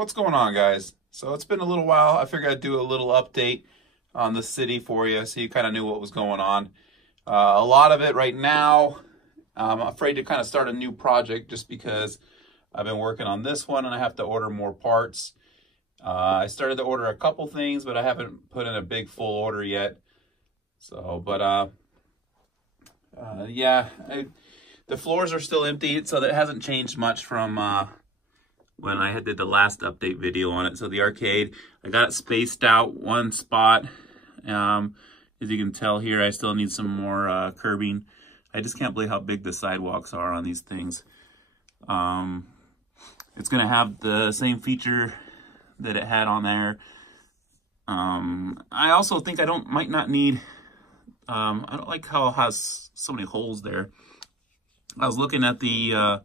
What's going on, guys? So it's been a little while. I figured I'd do a little update on the city for you so you kind of knew what was going on. A lot of it right now, I'm afraid to kind of start a new project just because I've been working on this one and I have to order more parts. I started to order a couple things, but I haven't put in a big full order yet. So, but yeah, the floors are still empty, so that hasn't changed much from when I did the last update video on it. So the arcade, I got it spaced out one spot. As you can tell here, I still need some more curbing. I just can't believe how big the sidewalks are on these things. It's gonna have the same feature that it had on there. I also think might not need, I don't like how it has so many holes there. I was looking at the,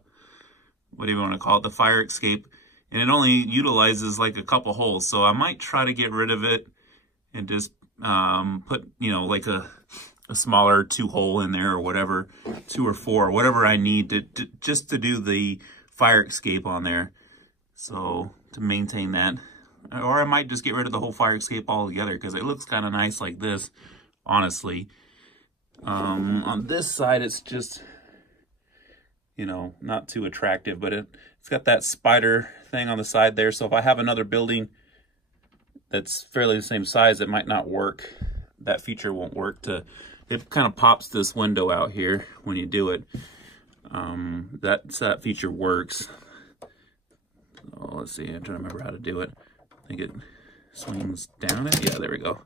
what do you want to call it, the fire escape, and it only utilizes like a couple holes. So I might try to get rid of it and just put, you know, like a smaller 2-hole in there or whatever, 2 or 4, whatever I need to just to do the fire escape on there. So to maintain that, or I might just get rid of the whole fire escape altogether because it looks kind of nice like this, honestly. On this side, it's just, you know, not too attractive, but it's got that spider thing on the side there. So if I have another building that's fairly the same size, it might not work. That feature won't work it kind of pops this window out here when you do it. That feature works. So let's see, I'm trying to remember how to do it. I think it swings down it. Yeah, there we go.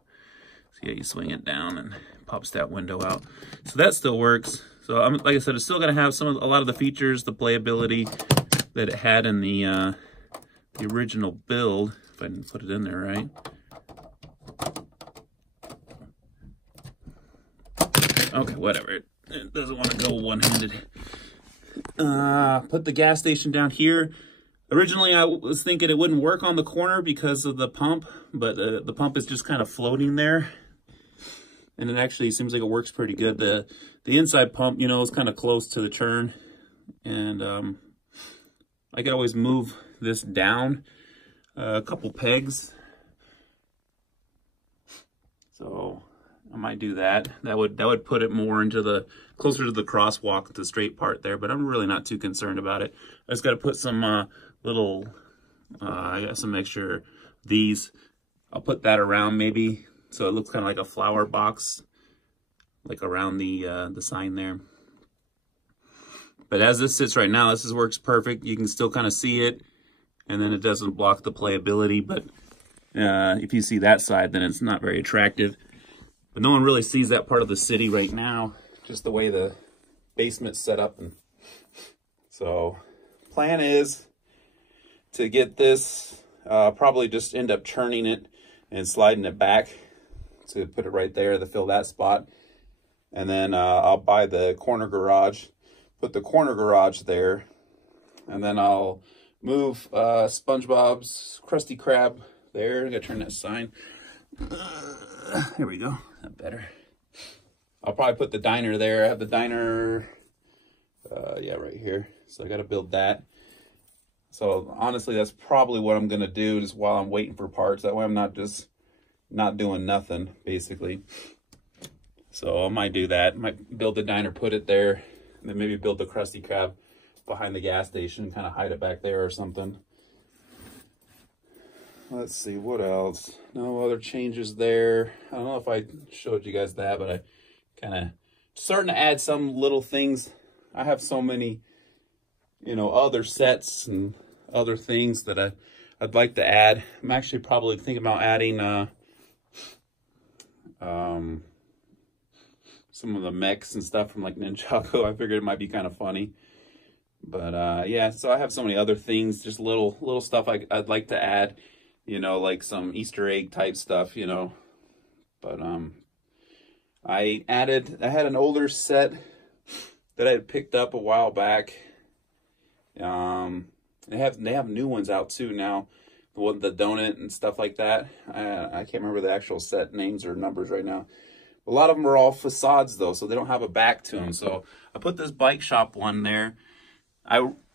So yeah, you swing it down and pops that window out. So that still works. So like I said, it's still going to have a lot of the features, the playability that it had in the original build. If I can put it in there right. Okay, whatever. It doesn't want to go one-handed. Put the gas station down here. Originally, I was thinking it wouldn't work on the corner because of the pump, but the pump is just kind of floating there. And it actually seems like it works pretty good. The inside pump, you know, is kind of close to the churn. And I could always move this down a couple pegs. So I might do that. That would put it more into closer to the crosswalk, the straight part there, but I'm really not too concerned about it. I just got to put some little, I got some extra these. I'll put that around maybe, so it looks kind of like a flower box, like around the sign there. But as this sits right now, this works perfect. You can still kind of see it, and then it doesn't block the playability. But if you see that side, then it's not very attractive. But no one really sees that part of the city right now, just the way the basement's set up. And so plan is to get this, probably just end up churning it and sliding it back to put it right there to fill that spot. And then I'll buy the corner garage, put the corner garage there, and then I'll move SpongeBob's Krusty Krab there. I gotta turn that sign. There we go. That better. I'll probably put the diner there. I have the diner, yeah, right here. So I got to build that. So honestly, that's probably what I'm going to do just while I'm waiting for parts. That way I'm not doing nothing, basically. So I might do that. Might build the diner, put it there, and then maybe build the Krusty Krab behind the gas station, kind of hide it back there or something. Let's see, what else? No other changes there. I don't know if I showed you guys that, but I kind of starting to add some little things. I have so many, you know, other sets and other things that I'd like to add. I'm actually probably thinking about adding some of the mechs and stuff from like Ninjago. I figured it might be kind of funny. But yeah, so I have so many other things, just little stuff I'd like to add. You know, like some Easter egg type stuff, you know. But I had an older set that I had picked up a while back. They have new ones out too now. The donut and stuff like that. I can't remember the actual set names or numbers right now. A lot of them are all facades though, so they don't have a back to them. So I put this bike shop one there.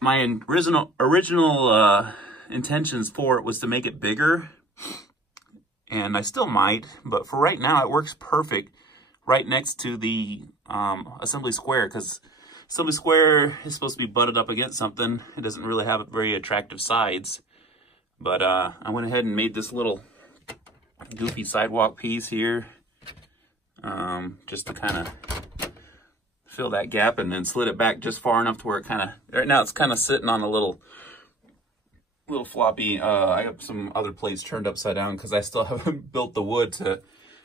My original intentions for it was to make it bigger, and I still might, but for right now it works perfect right next to the assembly square, because assembly square is supposed to be butted up against something. It doesn't really have very attractive sides, but I went ahead and made this little goofy sidewalk piece here, just to kind of fill that gap, and then slid it back just far enough to where it kind of, right now it's kind of sitting on a little floppy. I got some other plates turned upside down because I still haven't built the wood to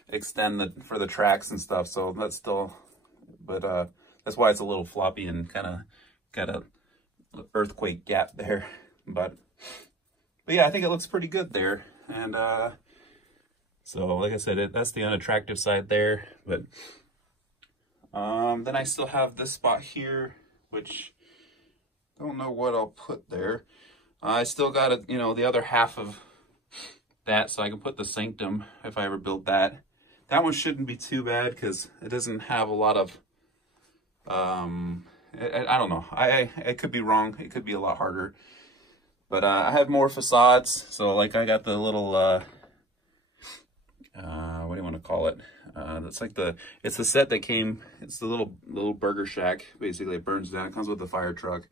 extend for the tracks and stuff, so that's still, but that's why it's a little floppy and kind of got a earthquake gap there. But yeah, I think it looks pretty good there. And so like I said, that's the unattractive side there. But then I still have this spot here, which I don't know what I'll put there. I still got the other half of that, so I can put the sanctum if I ever build that. That one shouldn't be too bad because it doesn't have a lot of I don't know. I could be wrong. It could be a lot harder. But I have more facades. So like I got the little what do you want to call it? That's like it's the set that came. It's the little burger shack. Basically, it burns down. It comes with the fire truck.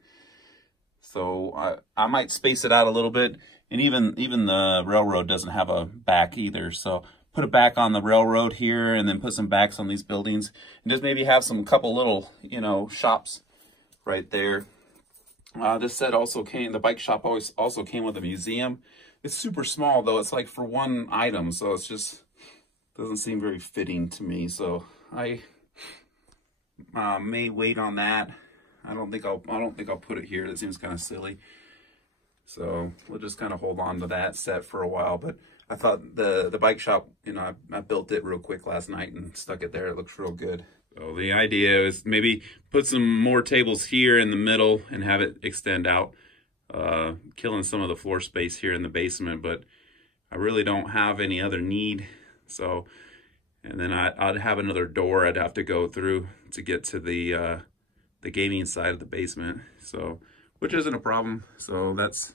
So I might space it out a little bit. And even the railroad doesn't have a back either. So put a back on the railroad here, and then put some backs on these buildings, and just maybe have some couple little, shops right there. This set also came, the bike shop also came with a museum. It's super small though. It's like for one item, so it's just doesn't seem very fitting to me. So I may wait on that. I don't think I'll put it here. That seems kind of silly. So we'll just kind of hold on to that set for a while. But I thought the bike shop, I built it real quick last night and stuck it there. It looks real good. So the idea is maybe put some more tables here in the middle and have it extend out, killing some of the floor space here in the basement. But I really don't have any other need. So, and then I'd have another door I'd have to go through to get to the gaming side of the basement. So, which isn't a problem. So that's,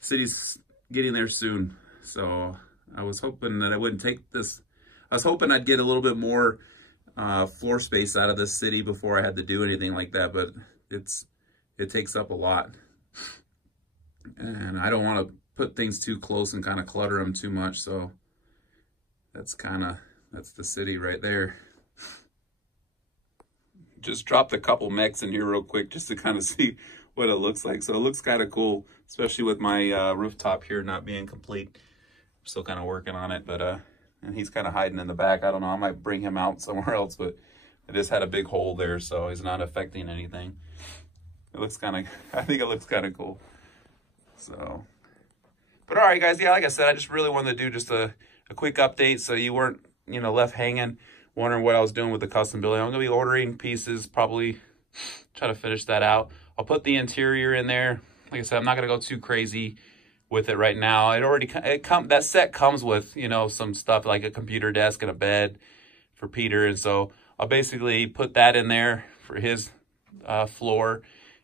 the city's getting there soon. So I was hoping that I wouldn't take this. I was hoping I'd get a little bit more floor space out of this city before I had to do anything like that, but it takes up a lot. And I don't want to put things too close and kind of clutter them too much. So that's the city right there. Just dropped a couple mechs in here real quick just to kind of see what it looks like. So it looks kind of cool, especially with my rooftop here not being complete. I'm still kind of working on it, but and he's kind of hiding in the back. I don't know, I might bring him out somewhere else, but I just had a big hole there, so he's not affecting anything. It looks kind of, I think it looks kind of cool. So, but all right, guys, yeah, like I said, I just really wanted to do just a quick update so you weren't, left hanging, wondering what I was doing with the custom building. I'm going to be ordering pieces, probably try to finish that out. I'll put the interior in there. Like I said, I'm not going to go too crazy with it right now. That set comes with, some stuff like a computer desk and a bed for Peter. And so I'll basically put that in there for his floor,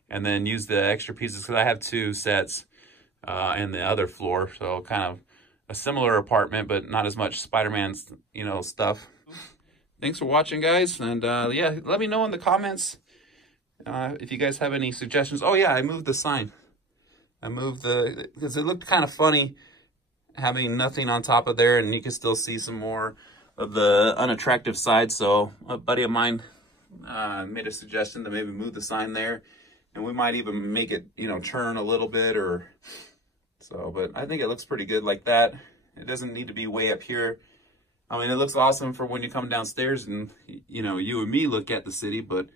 and then use the extra pieces because I have two sets in the other floor. So kind of a similar apartment, but not as much Spider-Man's, stuff. Thanks for watching, guys. And yeah, let me know in the comments if you guys have any suggestions. Oh yeah, I moved the sign. I moved because it looked kind of funny having nothing on top of there, and you can still see some more of the unattractive side. So a buddy of mine made a suggestion to maybe move the sign there, and we might even make it, turn a little bit or so. But I think it looks pretty good like that. It doesn't need to be way up here. I mean, it looks awesome for when you come downstairs and, you and me look at the city, but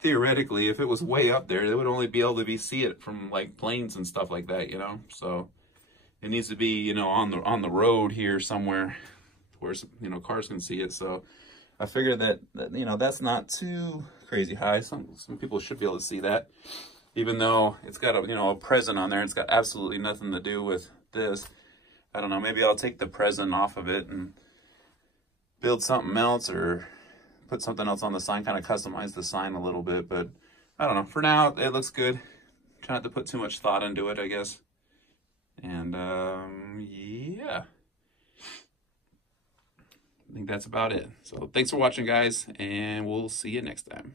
theoretically, if it was way up there, they would only be able to see it from like planes and stuff like that, So it needs to be, on the road here somewhere where, cars can see it. So I figured that that's not too crazy high. Some people should be able to see that, even though it's got a present on there. It's got absolutely nothing to do with this. I don't know. Maybe I'll take the present off of it and build something else, or put something else on the sign, kind of customize the sign a little bit. But I don't know. For now, it looks good. Try not to put too much thought into it, I guess. And yeah, I think that's about it. So thanks for watching, guys, and we'll see you next time.